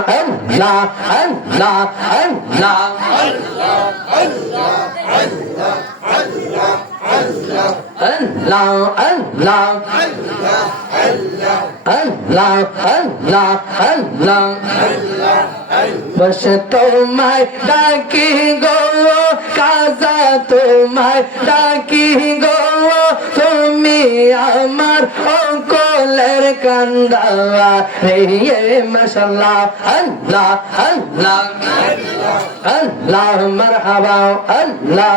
Allah, Allah, Allah. Allah, Allah. Allah, Allah, Allah. বসে তোমায় ডাকি গো কাজা তোমায় ডাকি গো তুমি আমার অকলের কান্দাওয়া রে মশাল্লাহ, আল্লাহ আল্লাহ আল্লাহ, মারহাবা, আল্লাহ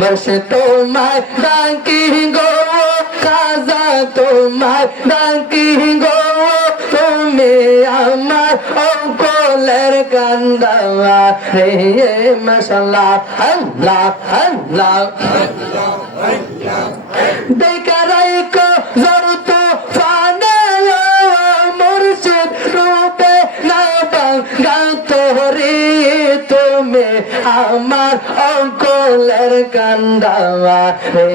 বসে তোমায়, ডাকি গো কাজা তোমায়, ডাকি গো। তুমি আমার অকলের কান্দাওয়া রে মশাল্লাহ, আল্লাহ আল্লাহ। বেকারাইকো জরতো ফানে মুর্শিদ রূপে গাতরে তুমি আমার অকলের কান্দাওয়া রে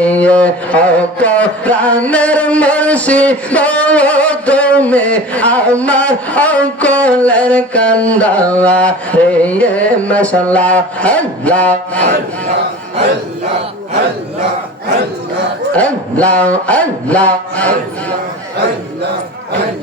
অপরাণের মুর্শিদ তুমি আমার অকলের কান্দাওয়া। রে মশলা আল্লাহ। আল্লাহ আল্লাহ।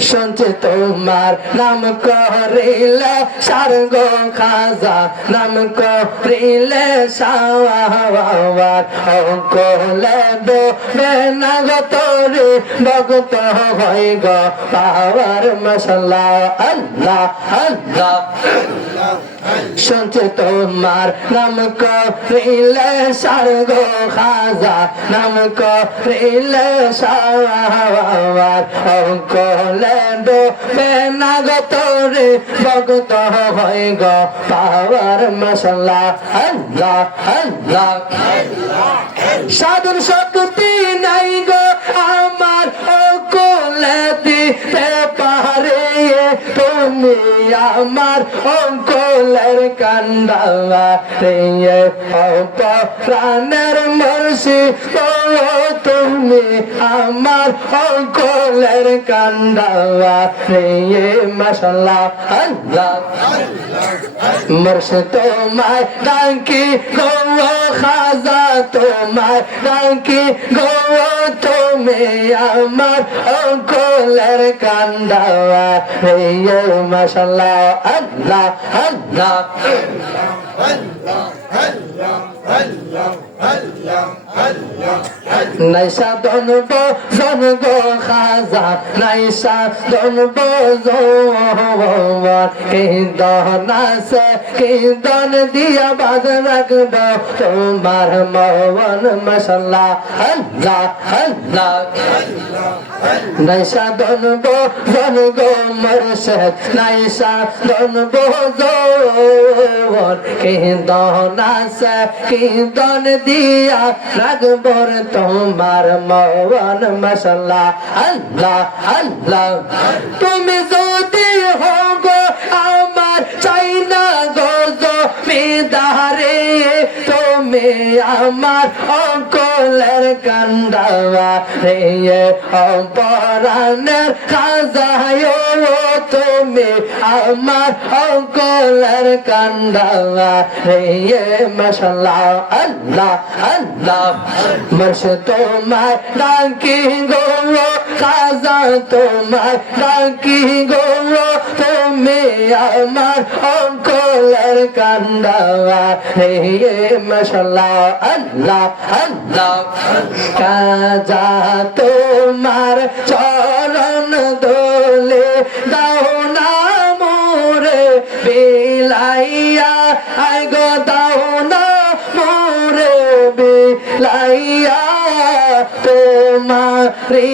শুনছে তোমার নাম করিলে সারগ খাজা, নাম করিলে সাওয়ার। অঙ্কলে দো বেনাগ তোরে ভগত হই গ। পাওয়ার মশলা আল্লাহ আল্লাহ। শুনছে তোমার নাম করিলে সারগ খাজা, নাম করিলে সাওয়ার অঙ্কলে দো বেনাগত রে ভগত হয়ে গ পাওয়ার মশলা আল্লাহ আল্লাহ। সাধুর শক্তি নাই গো আমার অঙ্কলের কান্দাওয়া রে অপরাণের মর্ষি ও তুমি আমার অঙ্কলের কান্দাওয়া রে মশলা আল্লাহ। মর্ষে তোমায় ডাকি গো, খাজা তোমায় ডাকি গো, তুমি আমার অঙ্কলের কান্দাওয়া রে মশলা আল্লাহ আল্লাহ। নাইসা দনব জনগ খাজা নাইসা দনব জোয়ার কিন্দন আছে কিন্দন দিয়া বাদ রাখব তোমার মন মশলা আল্লাহ আল্লাহ নাইসা দনব জনগ মরশেদ নাইসা দনব জোয়ার কিন্দন আছে কিন্দন দিয়া রাখবর তোমার মন মশলা আল্লাহ আল্লাহ। তুমি যদি হোগো আমার অঙ্কলের কান্দাওয়া রে অপরাণের খাজায় তুমি আমার অঙ্কলের কান্দাওয়া রে মশলা আল্লাহ আল্লাহ। মর্ষ তোমায় ডাকি গো খাজা তোমায় ডাকি গো আমার অঙ্কলের কান্দাওয়া। রে মশলা আল্লাহ আল্লাহ। কাজা তোমার চরণ দোলে দাও না মোরে, বিলাইয়া। আই গো, দাও না মোরে, বিলাইয়া। তোমারি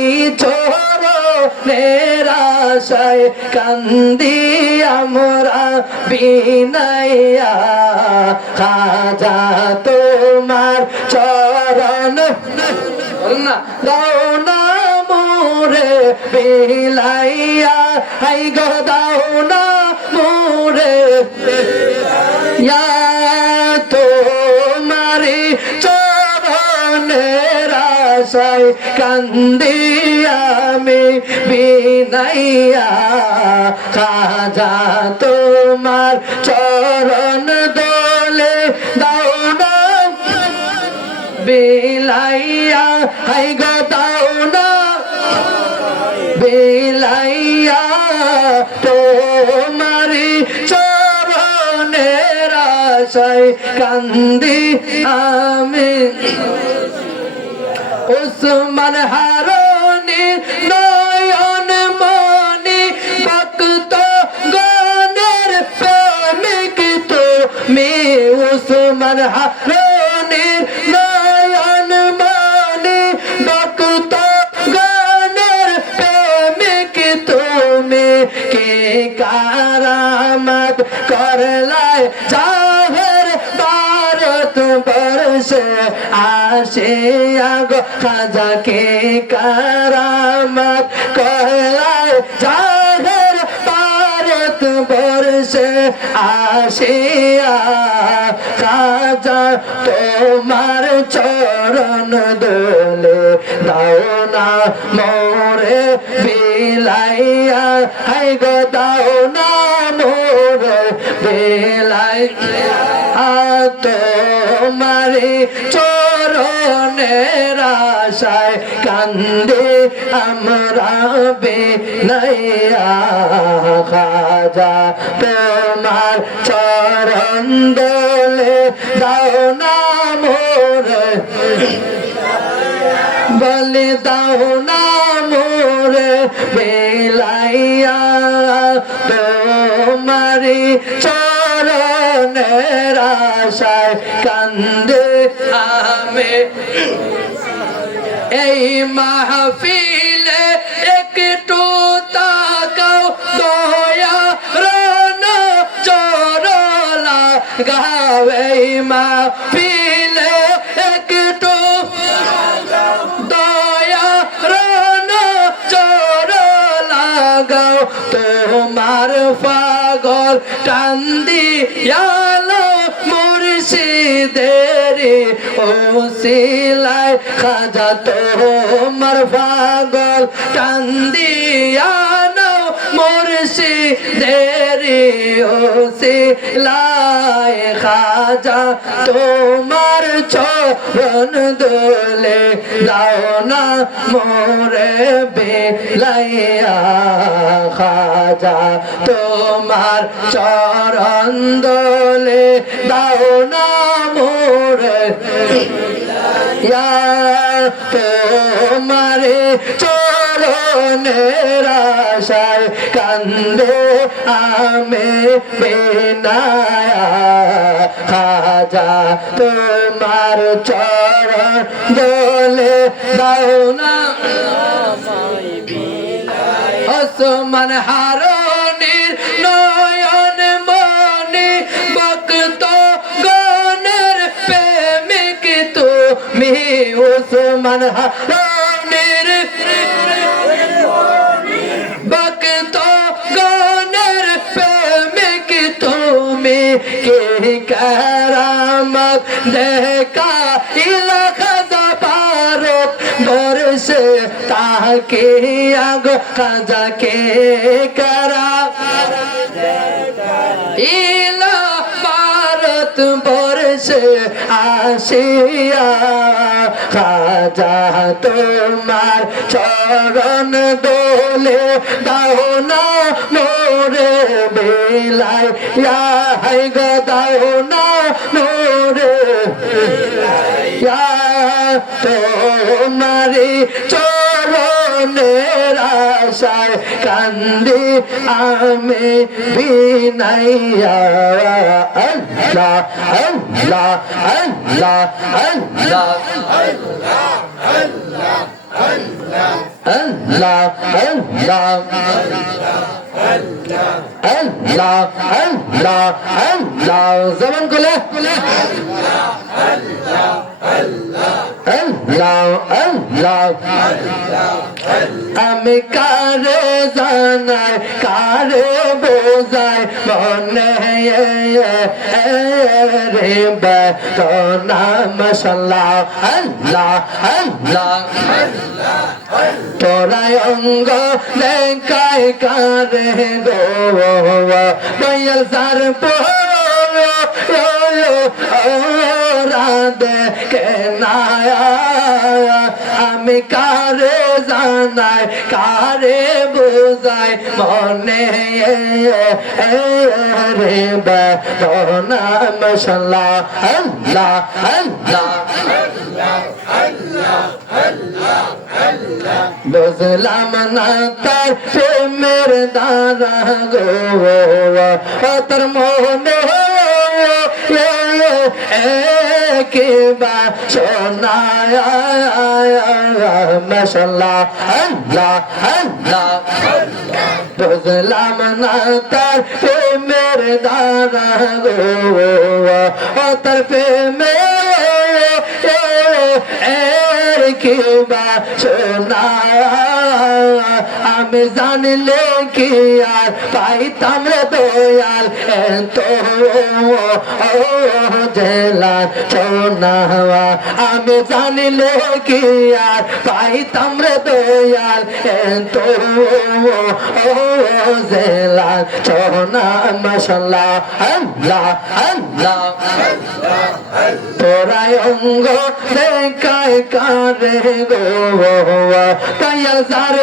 ছোর নেরাশায় কান্দি আমরা বিনাইয়া খাজা তোমার চরণ। না, দাও না মোরে বিলাইয়া। হাই গো, দাও না মোরে। আশায় কান্দি আমি বিনাইয়া খাজা তোমার চরণ দোলে দাও না। বিলাইয়া, হাই গো দাও না। বিলাইয়া, তোমারি চরণের আশায় কান্দি আমি। উসমান হারনি নয়ন মনি, ভক্ত গণের প্রেমিক তো মে উসমান হারনি নয়ন মনি, ভক্ত গণের প্রেমিক তুমি। কে কারামত করলাই জাহের ভারত বর্ষে আসে আগ খাজাকে কারামত করলাই জাহের ভারত বর্ষে আসিয়া খাজা তোমার চরণ দোলে দাও না মোরে বিলাইয়া, হাই গো দাও না মোরে বিলাইয়া। তোমারে চরণের আশায় কান্দে আমরা বেনাইয়া খাজা। তোমার চরণ দোলে দাও না মোরে। বলে দাও না মোরে বেলাইয়া। তোমারি চরণের আশায় কান্দে আমি এই মাহফিলে একটু তাকাও, দয়া রন চরলা গাবে মাহফিলে একটু দয়া রন চর লাগাও। তোমার পাগল টান্দি করে ও সিলাই খাজা তো মার পাগল টান মুর্শিদের ও সিলাই খাজা, তোমার চরণ দোলে দাও না মোরে বেলাইয়া খাজা, তোমার চরণ দোলে দাও না মোরে তোমারে চরণের আশায় কান্দে আমি বেনায়া। খাজা তোমার চরণ দোলে দাও না। ওসমান নয়ন মনি তাকে আগ কাজাকে করা? ইলা ভারত বর্ষে আসিয়া, খাজা তোমার চরণ দোলে দাও না মোরে বেলাই হাই গো, দাও না মোরে তোমারি চরণের আশায় কান্দি আমি বিনাইয়া আল্লাহ আল্লাহ আল্লাহ আল্লাহ আল্লাহ আল্লাহ আল্লাহ। আল্লাহ আল্লাহ। জবান খুলে আল্লাহ আল্লাহ আমি কারে জানাই, কারে বোঝাই, মনে রে বেতনা মশাল্লাহ, আল্লাহ আল্লাহ। তোরাই অঙ্গ দেখাই কারে গো দয়াল সার রাধে কে আমি কারে জানাই, কারে বোঝাই, মনে রে বেদনা মশাল্লাহ আল্লাহ আল্লাহ বুঝলাম না তার প্রেমের দ্বারা গো তোর মনে কিবা সোনায় মশাল্লাহ আল্লাহ আল্লাহ। বুঝলাম না তার প্রেমের সোনা আমি জানলে কি আর পাইতাম রে দয়াল এত জেলা সোনা আমি জানলে কি আর পাইতাম রে দয়াল এত জেলা সোনা মশাল্লাহ, আল্লাহ আল্লাহ। তোরাই অঙ্গ দেখাই কারে গো তাইয়া সার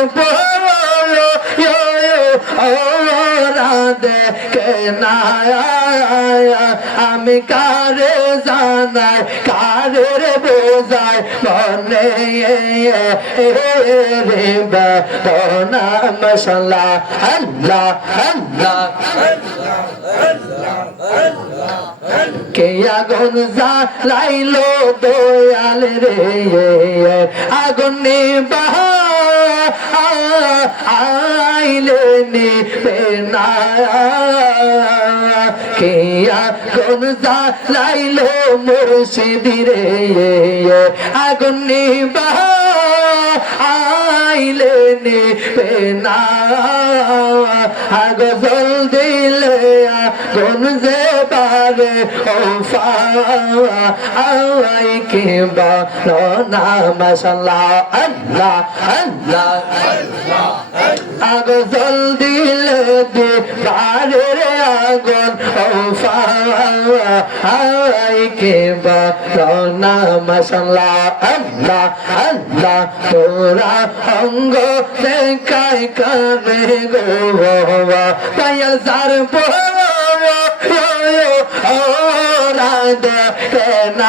রাধে কে আমি কারে জানাই কারে বোঝাই, মনে রে বেদনা মশাল্লাহ আল্লাহ আল্লাহ কে আগুন জ্বালাইলো দয়াল রে আগুন আইলে নিবে না কে আগুন জ্বালাইলো আগুন নিবা আইলে নিবে না। আগ জল দিলে আগুন যে পারে ও আই কে বলো না মশাল্লাহ আল্লাহ আল্লাহ। আগ জল দিলে দে পারে রে। আগুন আইকে আই কে বলো না মশাল্লাহ। আল্লাহ আল্লাহ, তোরা অঙ্গ দেখাই করে গো তাই সার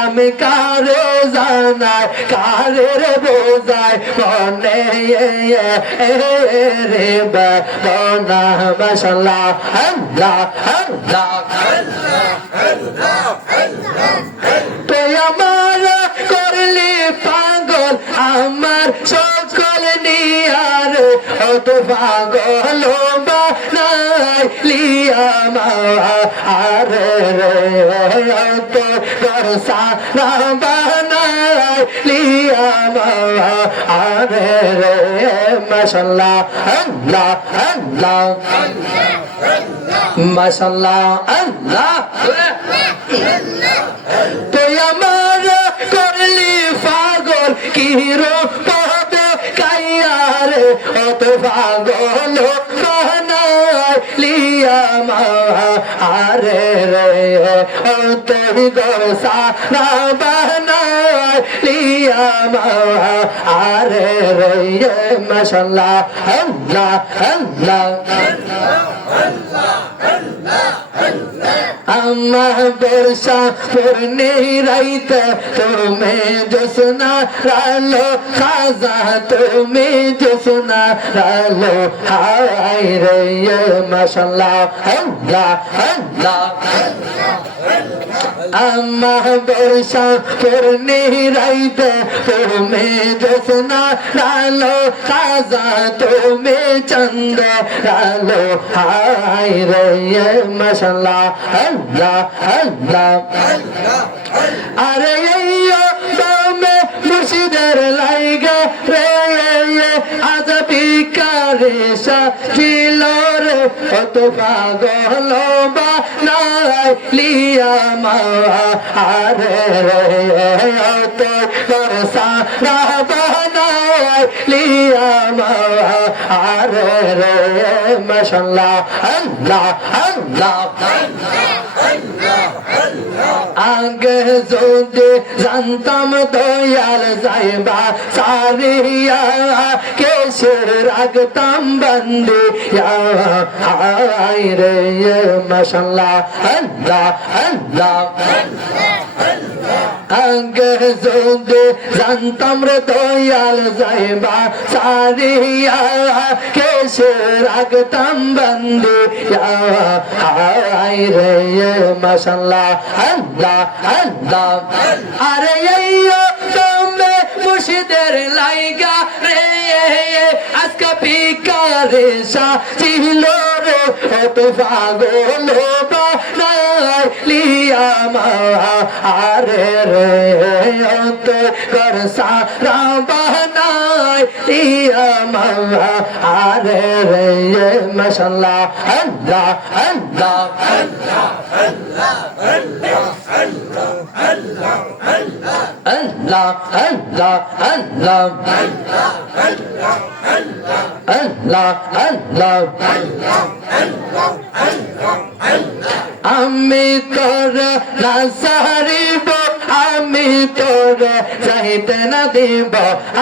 আমি কারে জানাই কারে রে বোঝাই, মনে রে আমার করলি পাগল, আমার সকল নিয়ার। অত পাগল আরে রে লিয়ামা আরে রে মশাল্লাহ আল্লাহ আল্লাহ। মশাল্লাহ আল্লাহ। তুই আমার করলি পাগল কিরো পদ কাইয়ার? অত মা আরে রে ও তুই গো সারা বানায় লিয়া মাওয়া আরে রে মাশাল্লাহ আল্লাহ আল্লাহ আল্লাহ আল্লাহ আল্লাহ আল্লাহ আমাদের সাপনে রাইতে তুমি জোসনা রালো খাজা, তুমি জোসনা রালো হাই রে মাশাল্লাহ, আল্লাহ আল্লাহ আমাদের সাপনে রাইতে তুমি জোসনা রালো খাজা, তুমি চন্দ্র রালো হাই রে মাশাল্লাহ আল্লাহ আল্লাহ। আরে দমে মুর্শিদের লাইগে রে আজ বিকারে সাথিল রে, কত পাগল বা লিয়া মা আরে রে করসা না বানাই লিয়া মা আরে রে মাশাল্লাহ আল্লাহ আল্লাহ আগে যদি জানতাম দয়াল যাইবা সারিয়া কেসে রাখতাম বন্দি রে মশাল্লাহ আল্লাহ আল্লাহ আগে যদি জানতাম রে দয়াল যাইবা সারিয়া কেসে রাখতাম বন্দি হাই রে মশাল্লাহ আল্লাহ আল্লাহ আরে এইয়ো তুমি মুর্শিদের লাইগা রে আজকে পিকারে সাজিল রে অত পাগল লিয়া মা আরে রে অত কর সারা বানাই লিয়া মা আরে রে মাশাল্লাহ আল্লাহ আল্লাহ আল্লাহ আল্লাহ আল্লাহ আল্লাহ আল্লাহ Allah, Allah, Allah. Allah, Allah, Allah. Allah, Allah, Allah. আমি তোর না সারিব আমি তোর চাইতে না দিব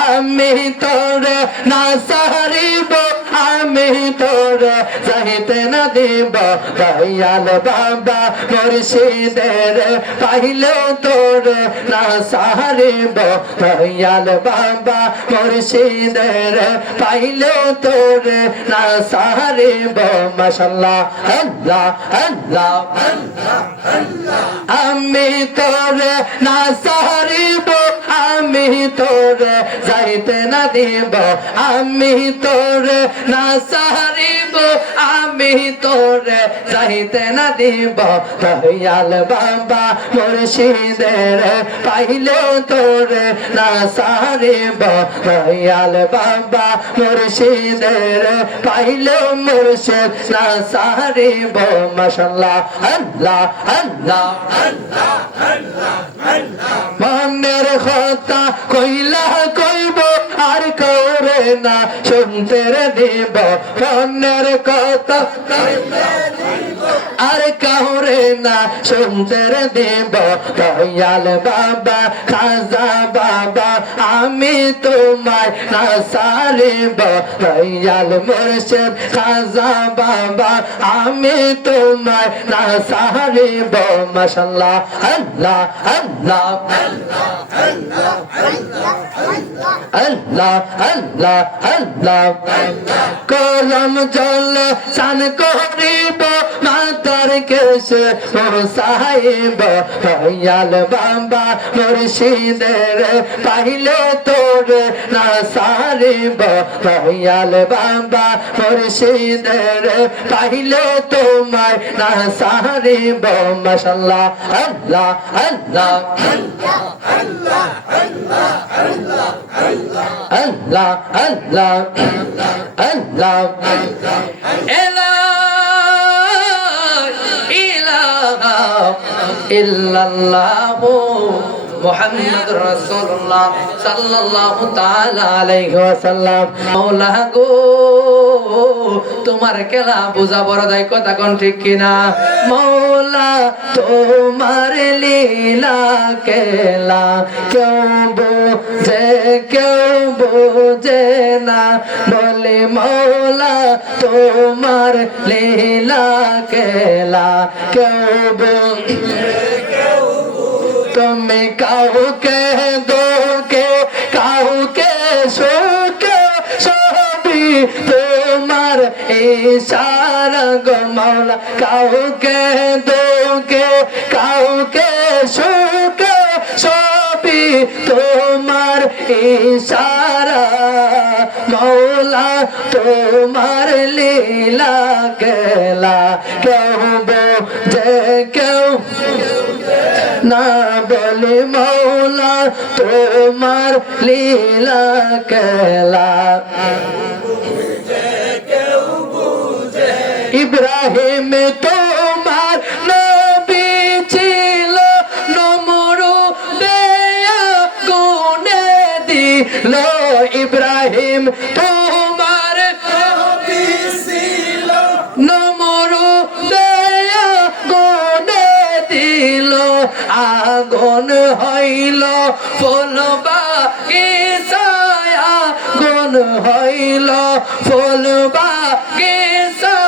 আমি তোর না সারিব আমি তোর চাইতে না দিব, দয়াল বাবা মুর্শিদের পাইলেও তোর না সারিব দয়াল বাবা মুর্শিদের পাইলেও তোর না সারিব মাশাল্লাহ আল্লাহ আল্লাহ আমি তোর না আমি তোর যাইতে না দিব, আমি তোর না সারিব, আমি তোর যাইতে না দিব। দয়াল বাবা মুর্শিদের পাইলেও তোর না সারিব, দয়াল বাবা মুর্শিদের পাইলেও মুর্শিদ না সারিব। মাশাল্লাহ আল্লাহ আল্লাহ। মনের কথা কইলা কইব আর কৌরে না, শুনতে রে দেব অন্যের কথা। আর কাউরে না, শুনতে রে দেব, দয়াল বাবা, খাজা বাবা। আমি তোমায় না সারিব দয়াল মুর্শিদ খাজা বাবা, আমি তোমায় না সারিব মাশাল্লাহ আল্লাহ আল্লাহ আল্লাহ আল্লাহ আল্লাহ কলম জল সান করিব, মাতার কেশে মোর সাহেব দয়াল বাবা মুর্শিদের পাইলে তোর না সারিব দয়াল বাবা মুর্শিদের পাইলে তোমায় না সারিব মাশাল্লাহ আল্লাহ আল্লাহ আল্লাহ আল্লাহ আল্লাহ ইল্লাল্লাহ মোহাম্মদ রাসূলুল্লাহ সাল্লাল্লাহু তাআলা আলাইহি ওয়াসাল্লাম। মাওলা গো, তোমার খেলা বুঝা বড় দায় কথা কোন ঠিক কিনা? মৌলা তোমার লীলা খেলা কেউ বোঝে কেউ বোঝে না। বলে মৌলা তোমার লীলা খেলা কেউ বোঝে। তুমি কাউকে দোকে কাউকে শোকে সবই তোমার ইশারা গো মাওলা। কাউকে দুঃখে, কাউকে সুখে, সবই তোমার ইশারা মৌলা তোমার লীলা গেলা, কেউ কেউ না বলে মৌলা তোমার লীলা কেলা আগুন হইল ফুলবা কিসায়া গুণ হইল ফুলবা কিসা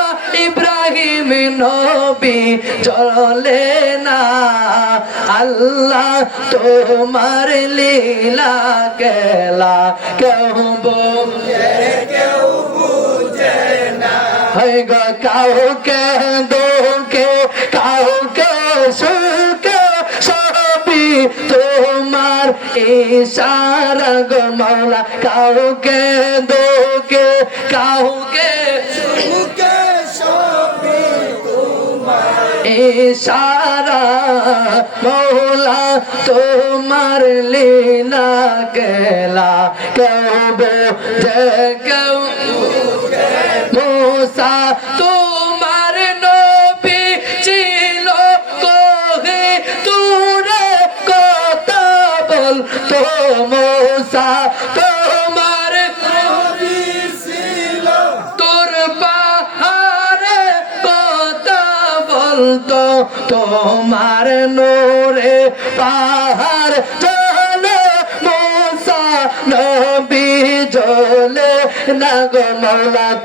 ইব্রাহিম নবী চলে না। আল্লাহ তোমার লীলা কেলা কেউ বুঝে না। হয় গো কাউকে দুঃখে তোমার ইশারা গো মাওলা কাউকে দুঃখে কাউকে ইশারা মৌলা তোমার লীলা গেলা কেউ যে কেউ মোসা তোমার তো মোসা, তোমার তোর পাহাড়ে কথা বলতো, তোমার নোরে পাহাড় চলে, মোসা নবী জলে না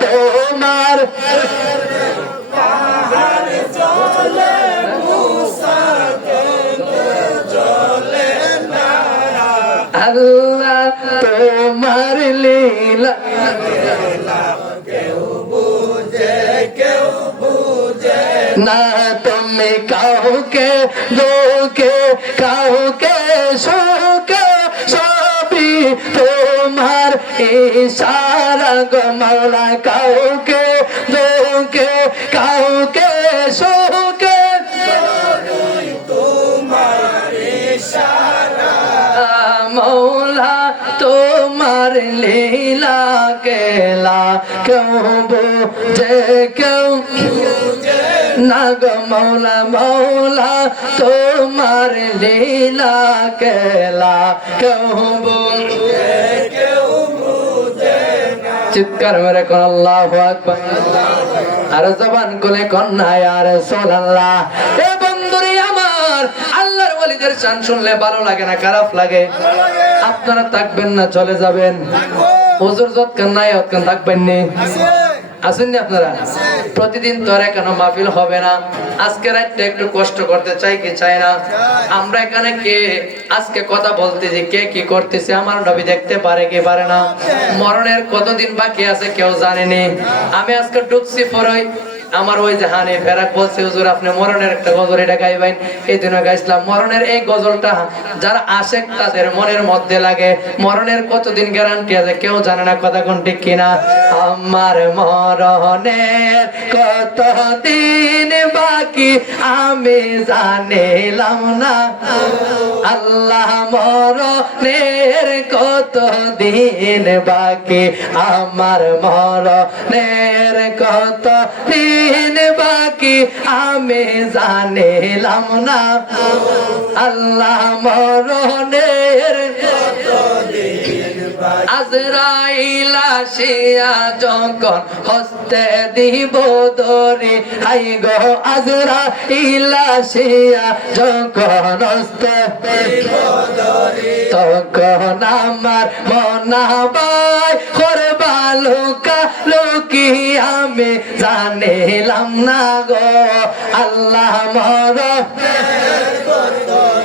তোমার আল্লাহ তোমার লীলা। না তুমি কাউকে লোকে কেলা কেউ যে কেউ না গো মৌলা মৌলা তোমার লীলা কেলা কেউ চিৎকার মেরে কোন আল্লাহ আর জবান কোলে কন্যা আর সোলাল্লাহ এ বন্ধুরে আমার, আল্লাহর ওলিদের শান শুনলে ভালো লাগে না, খারাপ লাগে। আপনারা থাকবেন না, চলে যাবেন। হুজুর যতক্ষণ নাই অতক্ষণ থাকবেন নি? আসেননি আপনারা? প্রতিদিন তোরা কেন মাহফিল হবে না। আজকে রাতটা একটু কষ্ট করতে চাই কি চাই না? আমরা এখানে কে? আজকে কথা বলতে যে কে কি করতেছে আমার নবী দেখতে পারে কি পারে না? মরণের কতদিন বাকি আছে কেউ জানেনি আমি আজকে ডুবছি পরই আমার ওই যে হানি ফেরাক বলছে, হুজুর, আপনি মরণের একটা গজল এটা গাইবেন। এই দিনে গাইছিলাম। মরণের এই গজলটা যারা আশেক, তাদের মনের মধ্যে লাগে। মরণের কতদিন গ্যারান্টি আছে, কেউ জানে না কথা কোন ঠিক কিনা। আমার মরণের কত দিন বাকি আমি জানিলাম না। আল্লাহ মরণের কত দিন বাকি? আমার মরণের কত দিন বাকি আমি জানিলাম না। আল্লাহ মরণের যখন হস্তে দিব দরি, হাই গো আজরাইল যখন হস্তে তখন আমার মনাবাই করবা লোকা লোকি, আমি জানিলাম না গো, আল্লাহ মর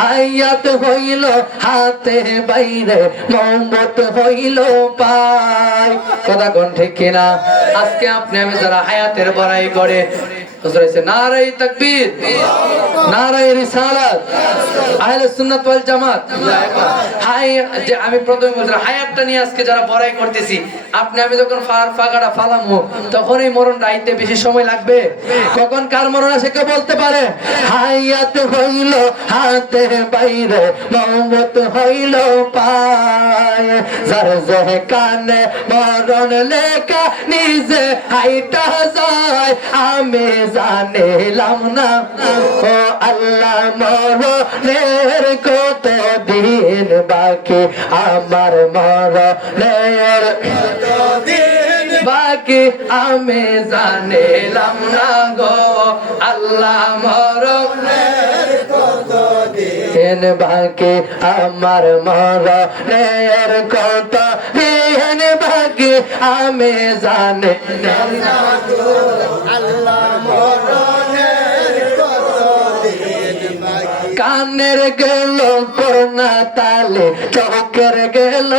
হায়াত হইল, হাতে বাইরে মোমবত হইল পাই। কথা কোন ঠিক কিনা? আজকে আপনি আমি যারা হায়াতের বড়াই করে নিয়ে আজকে যারা বড়াই করতেছি, আপনি আমি যখন বেশি সময় লাগবে। কখন কার মরণ আসে কেউ বলতে পারে? হায়াত হইল, হাতে বাইরে মৌমত হইল পায়। যার যে কানে মরণ লেখা নিজে হাইটা যায়। আমি জানিলাম না, ও আল্লাহ, মরণের কত দিন বাকি? আমার মরণের বাকি, আমি জানিলাম না গো। আল্লাহ, মরণের দিন ভাগে আমার মরণের কত দিন ভাগে আমি জানে কানের গেল করোনা তালে চোখের গেল